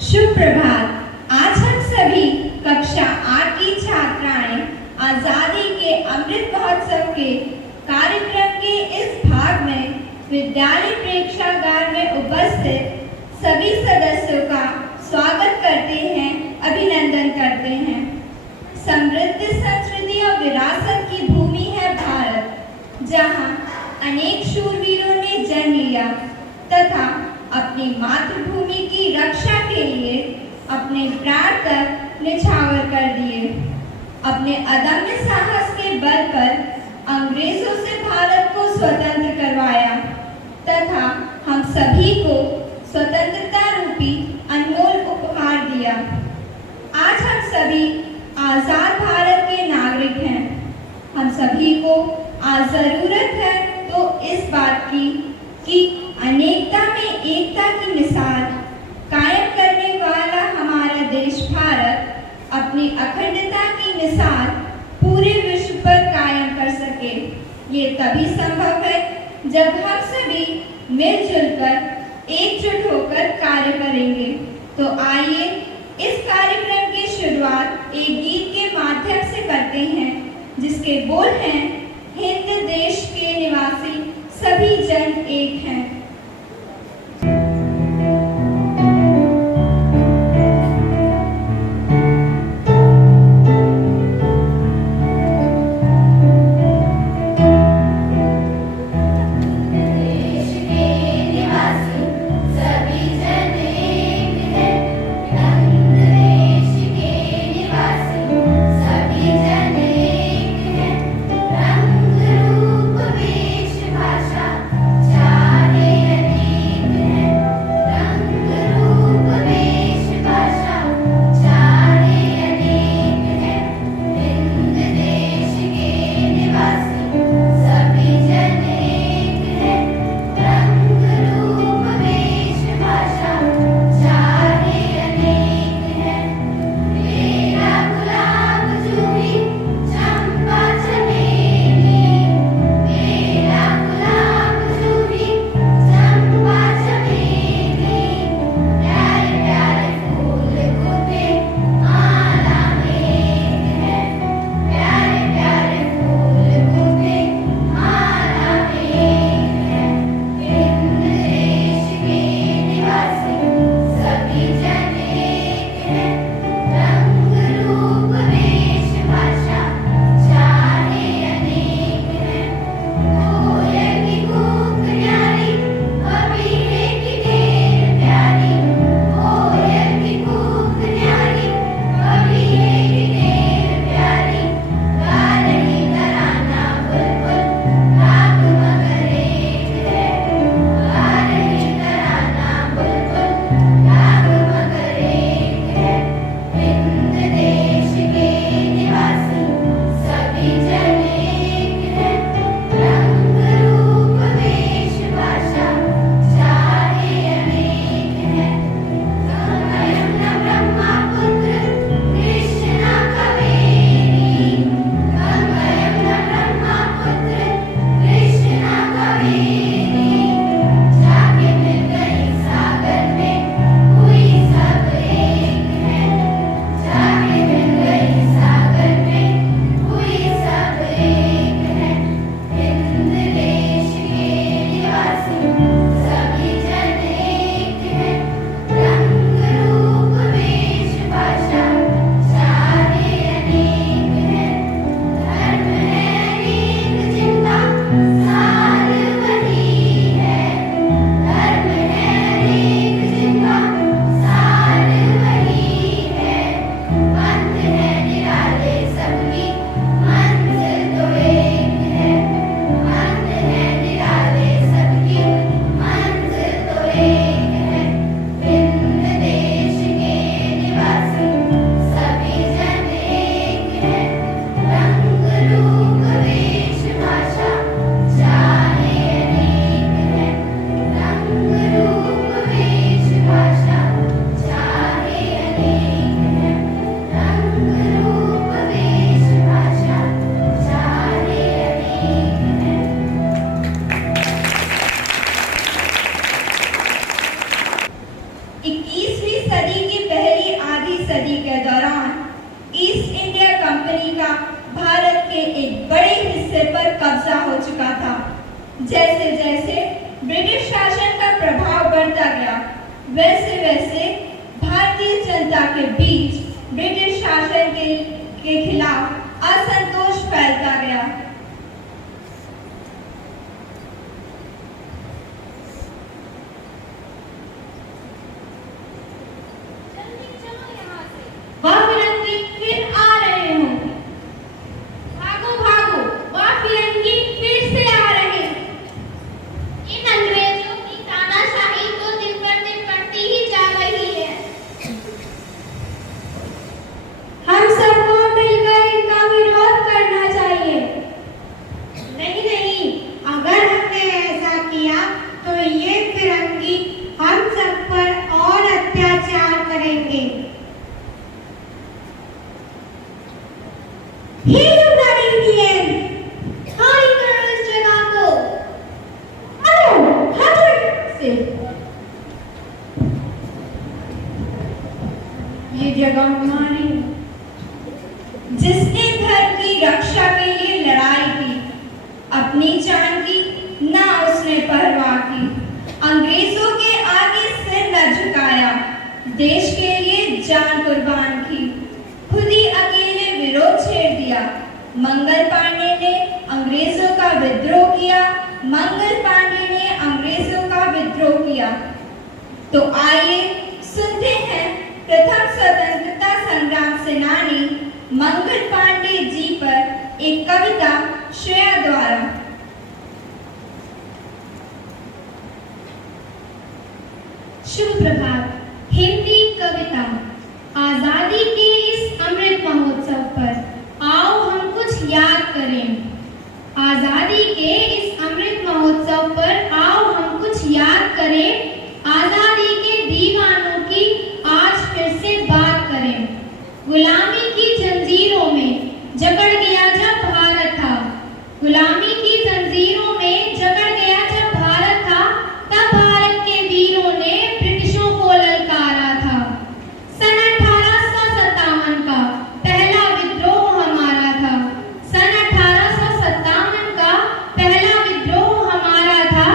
शुभ प्रभात। आज हम सभी कक्षा 8 की छात्राएं आजादी के अमृत महोत्सव के कार्यक्रम के इस भाग में विद्यालय प्रेक्षागार में उपस्थित सभी सदस्यों का स्वागत करते हैं, अभिनंदन करते हैं। समृद्ध संस्कृति और विरासत की भूमि है भारत, जहां अनेक शूरवीरों ने जन्म लिया तथा अपनी मातृभूमि की रक्षा के लिए अपने प्राण तक निछावर कर दिए। अपने अदम्य साहस के बल पर अंग्रेजों से भारत को स्वतंत्र करवाया तथा हम सभी को स्वतंत्रता रूपी अनमोल उपहार दिया। आज हम सभी आजाद भारत के नागरिक हैं। हम सभी को आज जरूरत है तो इस बात की कि अनेकता में एकता की मिसाल कायम करने वाला हमारा देश भारत अपनी अखंडता की मिसाल पूरे विश्व पर कायम कर सके। ये तभी संभव है जब हम सभी मिलजुल कर एकजुट होकर कार्य करेंगे। तो आइए इस कार्यक्रम की शुरुआत एक गीत के माध्यम से करते हैं, जिसके बोल हैं, हिंद देश के निवासी सभी जन एक हैं। सदी के सदी के दौरान ईस्ट इंडिया कंपनी का भारत के एक बड़े हिस्से पर कब्जा हो चुका था। जैसे जैसे ब्रिटिश शासन का प्रभाव बढ़ता गया, वैसे वैसे भारतीय जनता के बीच ब्रिटिश शासन के खिलाफ असंतोष फैलता गया। वह फिरंगी फिर आ रहे होंगे। भागो भागो, वह फिरंगी फिर से आ रहे हैं। इन अंग्रेजों की तानाशाही तो दिन पर दिन बढ़ती ही जा रही है। हम सबको मिलकर इनका विरोध करना चाहिए। नहीं नहीं, अगर हमने ऐसा किया तो ये फिरंगी हम सब पर और अत्याचार करेंगे। He ran Indian. खाली करो इस जगह को। हटो से। ये जगह हमारी है। जिसने धर्म की रक्षा के लिए लड़ाई की, अपनी जान की ना उसने परवाह की, अंग्रेजों के आगे सिर न झुकाया, देश के लिए जान कुर्बान की, खुद ही अकेले विरोध छेड़ दिया। मंगल पांडे ने अंग्रेजों का विद्रोह किया, मंगल पांडे ने अंग्रेजों का विद्रोह किया। तो आइए सुनते हैं प्रथम स्वतंत्रता संग्राम सेनानी मंगल पांडे जी पर एक कविता श्रेया द्वारा। शुभ प्रभात। हिंदी कविता। आजादी के इस अमृत महोत्सव पर आओ हम कुछ याद करें। आजादी के इस अमृत महोत्सव पर आओ हम कुछ याद करें। आजादी के दीवानों की आज फिर से बात करें। गुलामी की जंजीरों में जकड़ गया जब भारत था, गुलामी की जंजीरों में जकड़ गया जब भारत था, तब भारत के वीरों ने ब्रिटिशों को ललकारा था। सन 1857 का पहला विद्रोह हमारा था। सन 1857 का पहला विद्रोह हमारा था।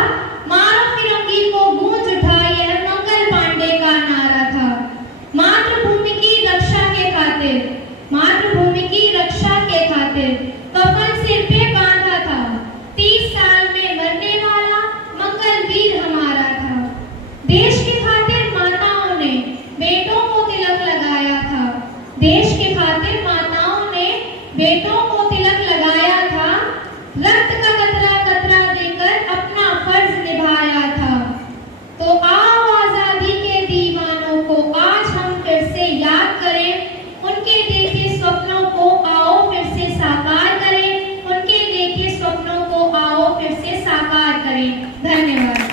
मारो फिरंगी को गूंज उठा यह मंगल पांडे का नारा था। मातृभूमि की रक्षा के खातिर, मातृभूमि की रक्षा के खातिर कफन सिर पे बांधा था। 30 साल में मरने वाला मंगल वीर हमारा था। देश के खातिर माताओं ने बेटों को तिलक लगाया था। देश के खातिर माताओं ने बेटों को तिलक लगाया था। रक्त का कतरा कतरा देकर अपना फर्ज निभाया था। तो आओ आजादी के दीवानों को आज हम फिर से याद करें। उनके देखे स्वप्नों को आओ फिर से साकार करें। उनके देखे स्वप्नों को आओ फिर से साकार करें। धन्यवाद।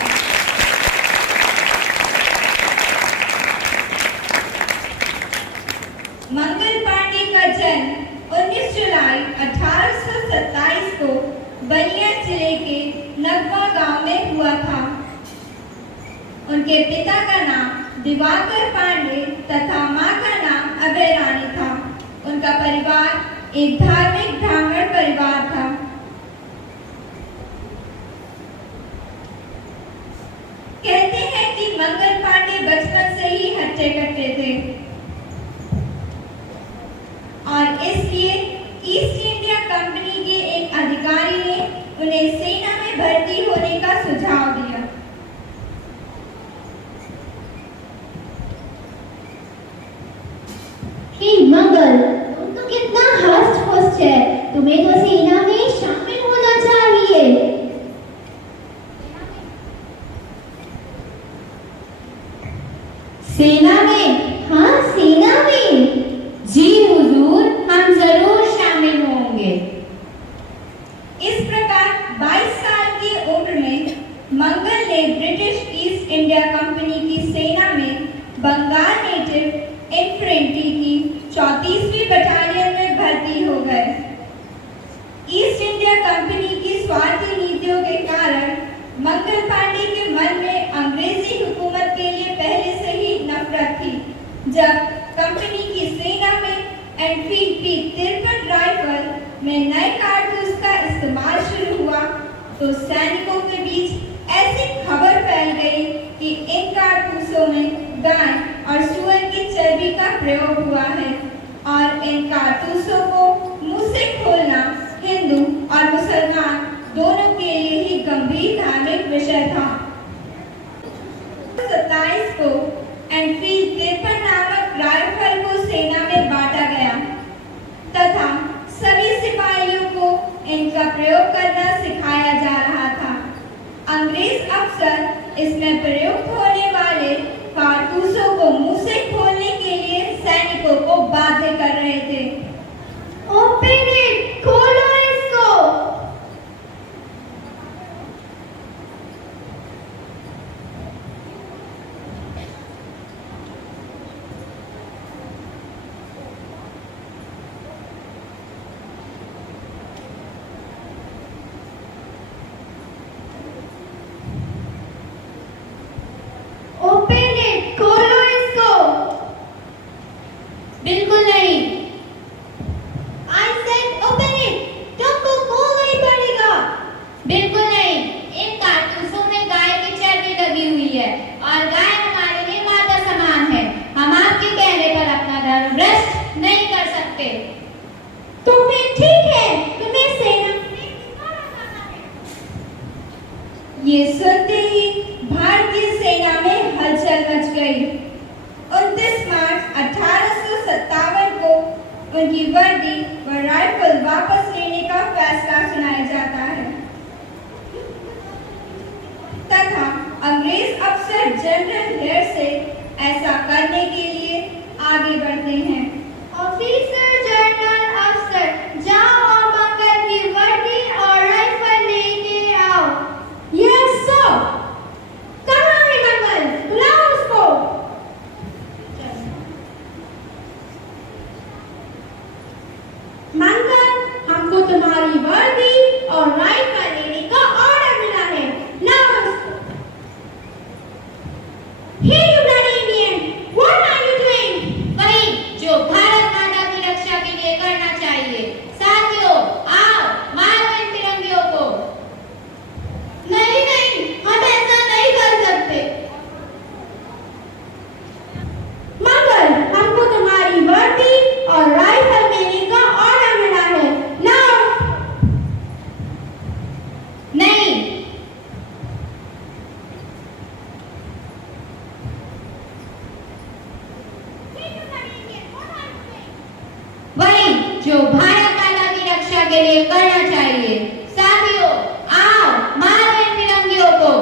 मंगल पांडे का जन्म 19 जुलाई 1827 को बलिया जिले के नगवा गांव में हुआ था। उनके पिता का नाम दिवाकर पांडे तथा मां का नाम अभय रानी था। उनका परिवार एक धार्मिक ब्राह्मण परिवार था। कहते हैं कि मंगल पांडे बचपन से ही हट्टे कट्टे थे और इसलिए ईस्ट इंडिया कंपनी के एक अधिकारी ने उन्हें सेना में भर्ती होने का सुझाव दिया। मंगल, तुम तो कितना हष्ट पुष्ट है, तुम्हें तो सेना में शामिल होना चाहिए। सेना में? हाँ, सेना में। जी हुजूर, हम जरूर शामिल होंगे। इस प्रकार 22 साल की उम्र में मंगल ने ब्रिटिश ईस्ट इंडिया कंपनी की सेना में बंगाल नेटिव इन्फेंट्री की 34वीं बटालियन में भर्ती हो गए। ईस्ट इंडिया कंपनी की स्वार्थी नीतियों के कारण मंगल पांडे के मन में अंग्रेजी हुकूमत के लिए पहले से ही नफरत थी। जब कंपनी की एनफील्ड की 53 राइफल में नए कारतूस का इस्तेमाल शुरू हुआ तो सैनिकों के बीच ऐसी खबर फैल गई कि इन कारतूसों में गाय और सूअर की चर्बी का प्रयोग हुआ है और इन कारतूसों को मुंह से खोलना हिंदू और मुसलमान दोनों के लिए ही गंभीर धार्मिक विषय था। 27 को एनफील्ड 53 नामक राइफल को सेना में बांटा गया तथा सभी सिपाहियों को इनका प्रयोग करना सिखाया जा रहा था। अंग्रेज अफसर इसमें प्रयुक्त होने वाले कारतूसों को मुंह से खोलने के लिए सैनिकों को बाध्य कर रहे थे। ओपन इट, खोलो इसको। ओपन इट, खोलो इसको। बिल्कुल नहीं। I said open it, तुमको खोलना ही पड़ेगा। बिल्कुल नहीं, इन कारतूसों में गाय की चर्बी लगी हुई है और गाय हमारे लिए माता समान है। हम आपके कहने पर अपना धर्म भ्रष्ट नहीं कर सकते। तो फिर ठीक है, तुम्हें सेना ये सुनते ही भारतीय सेना में हलचल मच गई। 29 मार्च 1857 को उनकी वर्दी व राइफल वापस लेने का फैसला सुनाया जाता है तथा अंग्रेज अफसर जनरल हेयर से ऐसा करने के लिए आगे बढ़ते हैं। ऑफिसर जनरल अफसर, जाओ और मंगल की वर्दी और राइफल लेके आओ। Yes sir. कहाँ है मंगल? बुलाओ उसको। मंगल, हमको तुम्हारी वर्दी और राइफल लेने का ऑर्डर मिला है। लाओ उसको। Hey you bloody Indian, what are you doing? वही जो भारत माता की रक्षा के लिए करना चाहिए। साथियों, आओ मारो इन तिरंगियों को। नहीं नहीं, हम ऐसा नहीं कर सकते। मंगल, हमको तुम्हारी वर्दी और राइफल लेने का ऑर्डर मिला है। लाओ। नहीं। वही जो भारत माता की रक्षा के लिए करना चाहिए। साथियों, आओ मारो इन तिरंगियों को।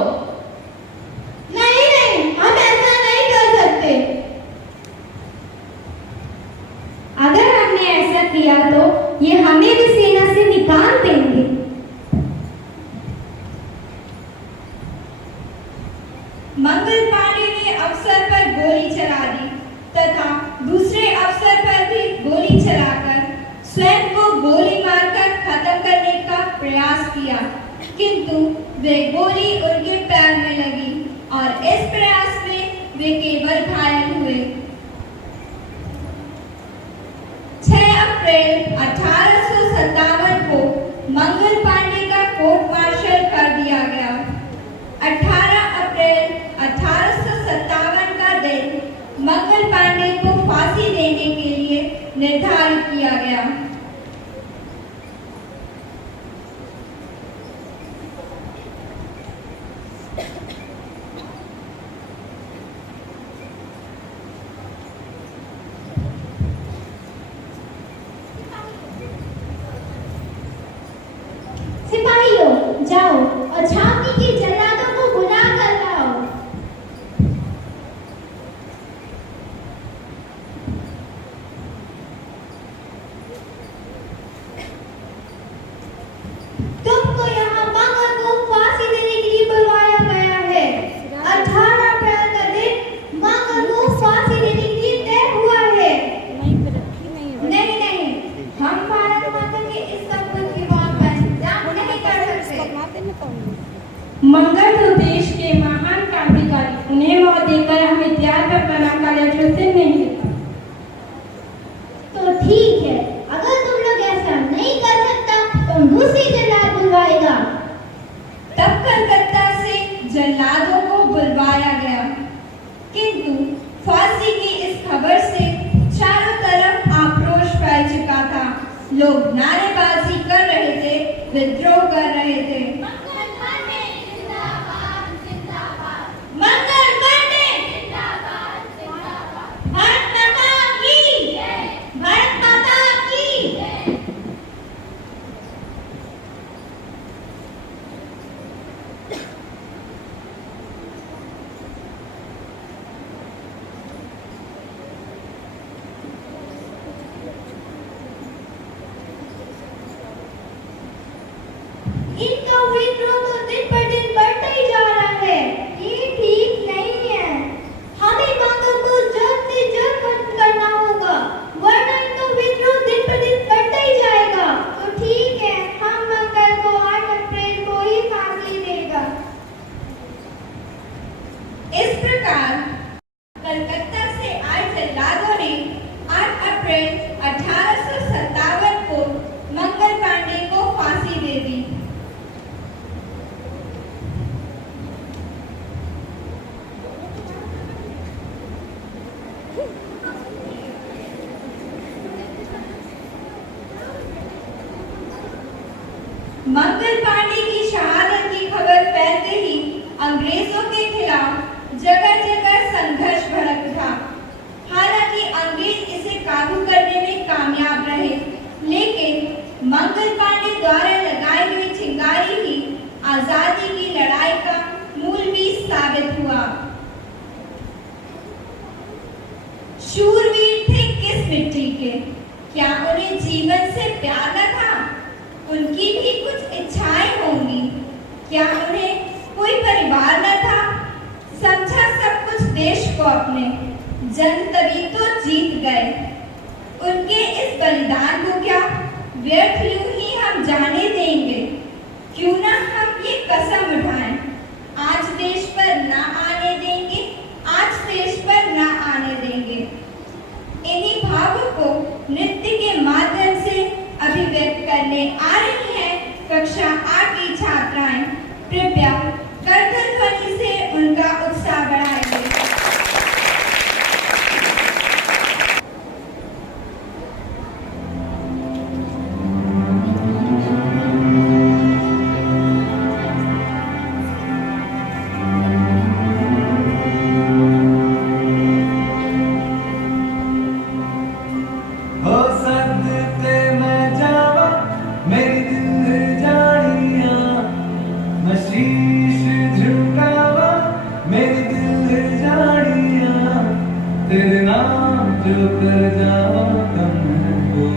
नहीं नहीं, हम ऐसा नहीं कर सकते। अगर हमने ऐसा किया तो ये हमें भी सेना से निकाल देंगे। मंगल पांडे ने अफसर पर गोली चला दी तथा दूसरे अफसर पर भी गोली चलाकर स्वयं को गोली मारकर खत्म करने का प्रयास किया, किंतु वे गोली उनके पैर में लगी और इस प्रयास में वे केवल घायल हुए। 6 अप्रैल 1857 को मंगल पांडे का कोर्ट मार्शल कर दिया गया। 18 अप्रैल 1857 का दिन मंगल पांडे को फांसी देने के लिए निर्धारित किया गया। किंतु फांसी की इस खबर से चारों तरफ आक्रोश फैल चुका था। लोग नारेबाजी कर रहे थे, विद्रोह कर रहे थे। मंगल पांडे जिंदाबाद जिंदाबाद, मंगल पांडे जिंदाबाद जिंदाबाद, भारत माता की जय, भारत माता की जय। इनका विद्रोह तो दिन पर दिन बढ़ता ही जा रहा है। ये ठीक नहीं है। हमें मांगों को जल्द से जल्द खत्म करना होगा, वरना इनका विद्रोह दिन पर दिन बढ़ता ही जाएगा। तो ठीक है, हम मंगल को 8 अप्रैल को ही फांसी देगा। इस प्रकार कलकत्ता से आए जल्लादों ने 8 अप्रैल 1857 को मंगल पांडे को फांसी दे दी। मंगल पांडे की शहादत की खबर फैलते ही अंग्रेजों के खिलाफ जगह जगह संघर्ष भड़क उठा। हालांकि अंग्रेज इसे काबू करने में कामयाब रहे, लेकिन मंगल पांडे द्वारा लगाई हुई चिंगारी ही आजादी की लड़ाई का मूल बीज साबित हुआ। शूरवीर थे किस मिट्टी के, क्या उन्हें जीवन से प्यार न था? उनकी भी कुछ इच्छाएं होंगी, क्या उन्हें कोई परिवार न था? समझा सब कुछ देश को अपने, जंग तभी तो जीत गए। उनके इस बलिदान को क्या व्यर्थ यूं ही हम जाने देंगे? क्यों ना हम ये कसम उठाएं, आज देश पर ना आने देंगे, आज देश पर ना आने देंगे। इन्हीं भावों को नृत्य के माध्यम से अभिव्यक्त करने आ रही हैं कक्षा 8 की छात्राएं। कृपया करतल ध्वनि से उनका उत्साह बढ़ाइए। तेरे नाम जो कर जाओ तुमको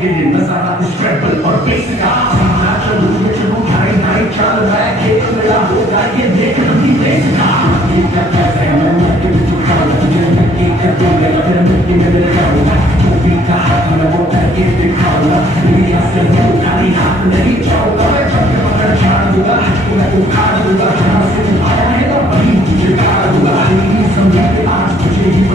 के लिए नजारा इस ट्रेबल और बेस का ना चलूं ये चलूं ढाई ढाई चल रहा है खेल मेरा होगा ये देख रही बेस का ये क्या कैसे है मैं के बीच खड़ा तुझे मिट्टी कर दूंगा फिर मिट्टी में मिल जाऊंगा टोपी का हाथ में वो करके दिखाऊंगा दुनिया से वो खाली हाथ नहीं जाऊंगा मैं जब के पकड़ छाड़ दूंगा मैं उखाड़ दूंगा जहाँ से आया है ना वहीं तुझे गाड़ दूंगा संगीत आज तुझे